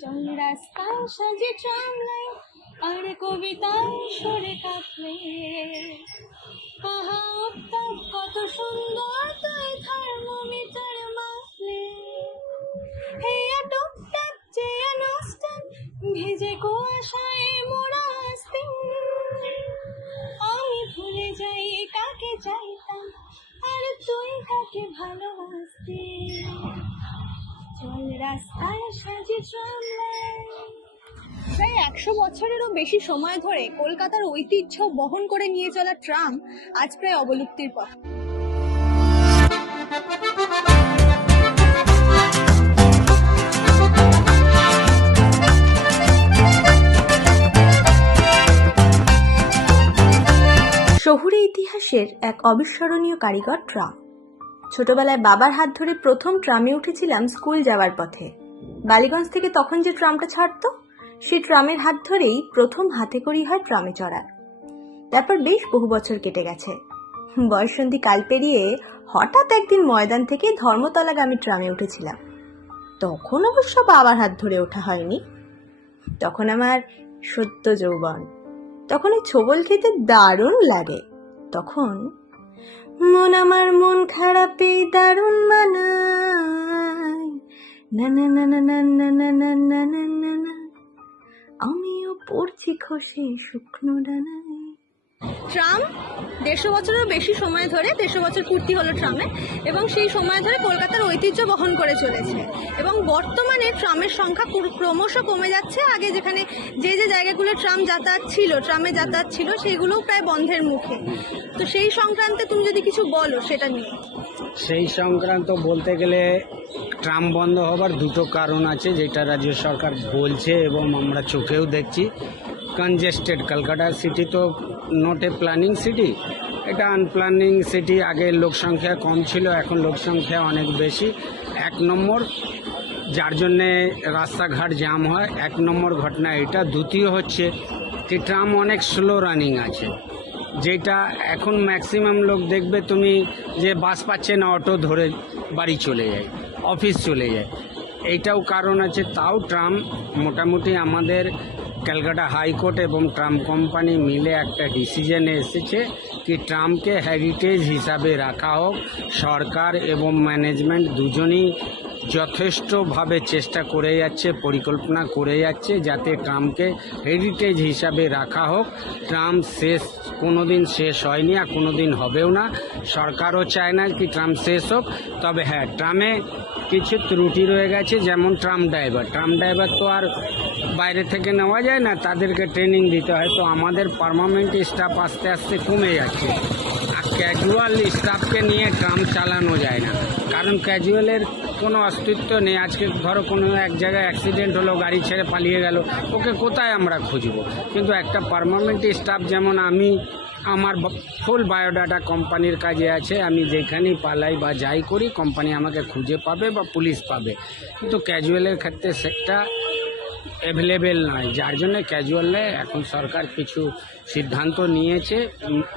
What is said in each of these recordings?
চল রাস্তায় সাজে ট্রাম লাইন আর কবিতায় সরে কাঁপলে আহা উত্তাপ কত সুন্দর তুই থার্মোমিটার মাপলে হেয়া টুকটাক চেয়া নস্টাক ভেজে কুয়াশায় মোড়া আস্তিন আমি ভুলে যাই কাকে চাইতাম আর তুই কাকে ভালোবাসতি চল রাস্তায় সাজে ট্রাম লাইন। প্রায় 100 বছরেরও বেশি সময় ধরে কলকাতার ঐতিহ্য বহন করে নিয়ে চলা ট্রাম আজ প্রায় অবলুপ্তির পথে। শহুরে ইতিহাসের এক অবিস্মরণীয় কারিগর ট্রাম। ছোটবেলায় বাবার হাত ধরে প্রথম ট্রামে উঠেছিলাম স্কুল যাওয়ার পথে। বালিগঞ্জ থেকে তখন যে ট্রামটা ছাড়তো সেই ট্রামের হাত ধরেই প্রথম হাতে করি হয় ট্রামে চড়ার। তারপর বেশ বহু বছর কেটে গেছে। বয়ঃসন্ধি কাল পেরিয়ে হঠাৎ একদিন ময়দান থেকে ধর্মতলাগামী ট্রামে উঠেছিলাম। তখন অবশ্য বাবার হাত ধরে ওঠা হয়নি, তখন আমার সদ্য যৌবন। তখন এই ছোবল খেতে দারুণ লাগে। তখন মন আমার মন খারাপে দারুণ মানায়, না না না না না না না না না না না না, আমিও পড়ছি খসে শুকনো ডানায়। ট্রাম 150 বছরেরও বেশি সময় ধরে, 150 বছর পূর্তি হলো ট্রামে, এবং সেই সময় ধরে কলকাতার ঐতিহ্য বহন করে চলেছে। এবং বর্তমানে ট্রামের সংখ্যা ক্রমশ কমে যাচ্ছে। আগে যেখানে যে যে জায়গাগুলো ট্রামে যাতায়াত ছিল সেইগুলোও প্রায় বন্ধের মুখে। তো সেই সংক্রান্তে তুমি যদি কিছু বলো সেটা নিয়ে। সেই সংক্রান্ত বলতে গেলে ট্রাম বন্ধ হবার দুটো কারণ আছে, যেটা রাজ্য সরকার বলছে এবং আমরা চোখেও দেখছি। কনজেস্টেড কলকাতা সিটি তো নট এ প্ল্যানিং সিটি, এটা আনপ্ল্যানিং সিটি। আগে লোক সংখ্যা কম ছিল, এখন লোক সংখ্যা অনেক বেশি। 1 নম্বর, যার জন্যে রাস্তাঘাট জ্যাম হয়, 1 নম্বর ঘটনা এটা। দ্বিতীয় হচ্ছে কি ট্রাম অনেক স্লো রানিং আছে, যেটা এখন ম্যাক্সিমাম লোক দেখবে তুমি যে বাস পাচ্ছে না, অটো ধরে বাড়ি চলে যায়, অফিস চলে যায়। এইটাও কারণ আছে। তাও ট্রাম মোটামুটি আমাদের ক্যালকাটা হাইকোর্ট এবং ট্রাম কোম্পানি মিলে একটা ডিসিশনে এসেছে কি ট্রামকে হেরিটেজ হিসাবে রাখা হোক। সরকার এবং ম্যানেজমেন্ট দুজনেই যথেষ্টভাবে চেষ্টা করে যাচ্ছে, পরিকল্পনা করে যাচ্ছে যাতে ট্রামকে হেরিটেজ হিসাবে রাখা হোক। ট্রাম কোনোদিন শেষ হয়নি আর কোনোদিন হবেও না। সরকারও চায় না কি ট্রাম শেষ হোক। তবে হ্যাঁ, ট্রামে কিছু ত্রুটি রয়ে গেছে, যেমন ট্রাম ড্রাইভার তো আর বাইরে থেকে নেওয়া যায় না, তাদেরকে ট্রেনিং দিতে হয়। তো আমাদের পার্মানেন্ট স্টাফ আস্তে আস্তে কমে যাচ্ছে। আর ক্যাজুয়াল স্টাফকে নিয়ে ট্রাম চালানো যায় না, কারণ ক্যাজুয়ালের কোনো অস্তিত্ব নেই। আজকে ধরো কোনো এক জায়গায় অ্যাক্সিডেন্ট হলো, গাড়ি ছেড়ে পালিয়ে গেল, ওকে কোথায় আমরা খুঁজবো? কিন্তু একটা পার্মানেন্ট স্টাফ, যেমন আমার ফুল বায়োডাটা কোম্পানির কাজে আছে, আমি যেখানেই পালাই বা যাই করি কোম্পানি আমাকে খুঁজে পাবে বা পুলিশ পাবে। কিন্তু ক্যাজুয়ালের ক্ষেত্রে সেটা অ্যাভেলেবেল নয়, যার জন্য ক্যাজুয়ালে এখন সরকার কিছু সিদ্ধান্ত নিয়েছে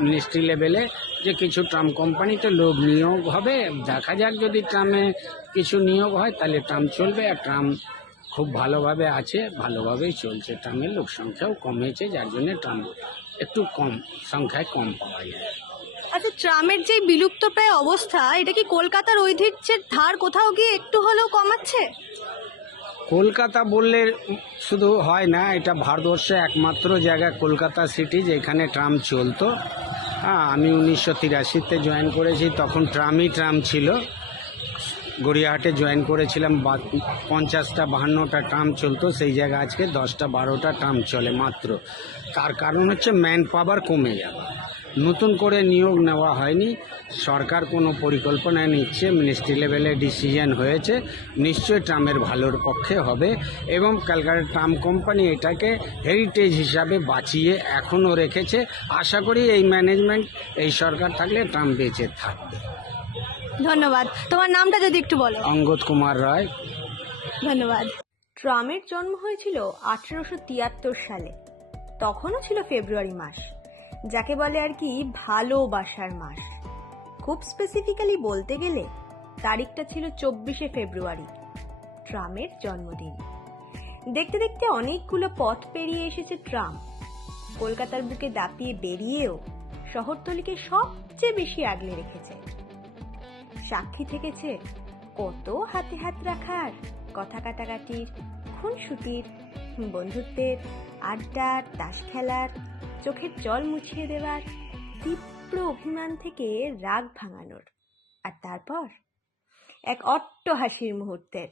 মিনিস্ট্রি লেভেলে যে কিছু ট্রাম কোম্পানিতে লোক নিয়োগ হবে। দেখা যাক, যদি ট্রামে কিছু নিয়োগ হয় তাহলে ট্রাম চলবে। আর ট্রাম খুব ভালোভাবে আছে, ভালোভাবেই চলছে। ট্রামের লোক সংখ্যাও কমেছে, যার জন্য ট্রাম একটু কম সংখ্যায় কম পাওয়া যায়। আচ্ছা, ট্রামের যে বিলুপ্ত প্রায় অবস্থা, এটা কি কলকাতার ঐতিহ্যের ধার কোথাও গিয়ে একটু হলেও কমাচ্ছে? কলকাতা বললে শুধু হয় না, এটা ভারতবর্ষে একমাত্র জায়গা কলকাতা সিটি যেখানে ট্রাম চলতো। আমি 1983-তে জয়েন করেছি, তখন ট্রাম ছিল। গড়িয়াহাটে জয়েন করেছিলাম, 50টা 52টা ট্রাম চলতো। সেই জায়গায় আজকে 10টা 12টা ট্রাম চলে মাত্র। তার কারণ হচ্ছে ম্যান পাওয়ার কমে যাওয়া, নতুন করে নিয়োগ নেওয়া হয়নি। সরকার কোনো পরিকল্পনা নিচ্ছে, মিনিস্ট্রি লেভেলে ডিসিশন হয়েছে, নিশ্চয়ই ট্রামের ভালোর পক্ষে হবে। এবং ক্যালকাটা ট্রাম কোম্পানি এটাকে হেরিটেজ হিসাবে বাঁচিয়ে এখনও রেখেছে। আশা করি এই ম্যানেজমেন্ট, এই সরকার থাকলে ট্রাম বেঁচে থাকবে। ধন্যবাদ। তোমার নামটা যদি একটু বলো। অঙ্গদ কুমার রায়। ধন্যবাদ। ট্রামের জন্ম হয়েছিল 1873 সালে। তখনও ছিল ফেব্রুয়ারি মাস, যাকে বলে আর কি ভালোবাসার মাস। খুব স্পেসিফিক্যালি বলতে গেলে তারিখটা ছিল 24শে ফেব্রুয়ারি, ট্রামের জন্মদিন। দেখতে দেখতে অনেকগুলো পথ পেরিয়ে এসেছে ট্রাম। কলকাতার বুকে দাপিয়ে বেরিয়েও শহরতলিকে সবচেয়ে বেশি আগলে রেখেছে। সাক্ষী থেকেছে কত হাতে হাত রাখার, কথা কাটাকাটির, খুনসুটির, বন্ধুত্বের, আড্ডার, তাস খেলার, চোখের জল মুছিয়ে দেওয়ার, তীব্র অভিমান থেকে রাগ ভাঙানোর, আর তারপর এক অট্টহাসির মুহূর্তের।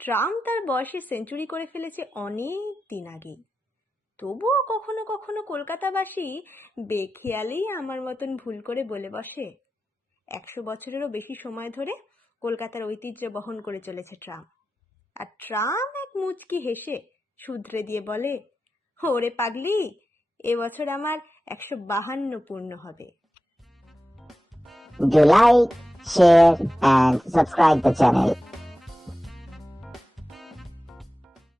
ট্রাম তার বয়সে সেঞ্চুরি করে ফেলেছে অনেক দিন আগেই, তবুও কখনো কখনো কলকাতাবাসী বেখেয়ালেই আমার মতন ভুল করে বলে বসে 100 বছরেরও বেশি সময় ধরে কলকাতার ঐতিহ্য বহন করে চলেছে ট্রাম। আর ট্রাম এক মুচকি হেসে শুধরে দিয়ে বলে, ওরে পাগলি, এবছর আমার 152 পূর্ণ হবে। Do like, share and subscribe the channel.